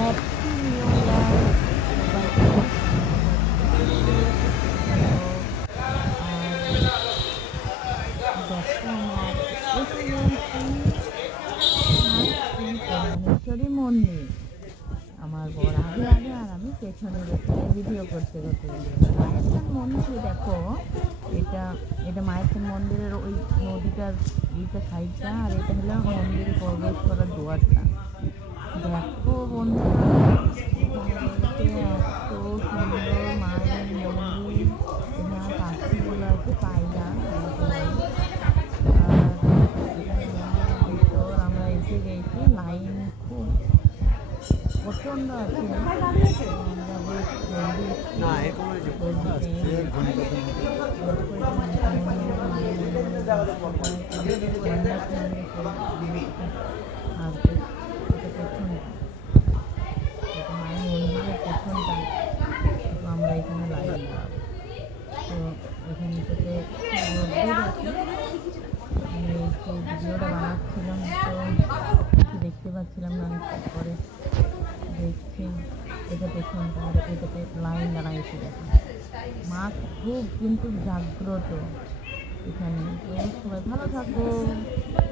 Happy new year সবাইকে। আর দেখো আমার এসে গেছি মানেশ্বরী মন্দির। আমার বর আগে আগে আর আমি পেছনে বসে ভিডিও করতে করতে মায়ের মন্দিরে দেখো, এটা এটা মায়ের মন্দিরের ওই নদীটার এইটা সাইডটা, আর এটা হলো মন্দিরে প্রবেশ করার দুয়ারটা। দেখো বন্ধুরা, এত সুন্দর মায়ের মন্দির। এখানে পাখিগুলো আছে পায়রা। আর ভিতর আমরা এসে গেছি, লাইন খুব প্রচণ্ড আছে। আর আমরা এখানে লাইন তো এখান থেকে আমি একটু ভিডিওটা বানাচ্ছিলাম, তো কিছু দেখতে পাচ্ছিলাম না। পরে দেখছি এটা পেছনটা, আর এটাতে লাইন দাঁড়াইছে। দেখো মা খুব কিন্তু জাগ্রত এখানে। তো সবাই ভালো থাকো।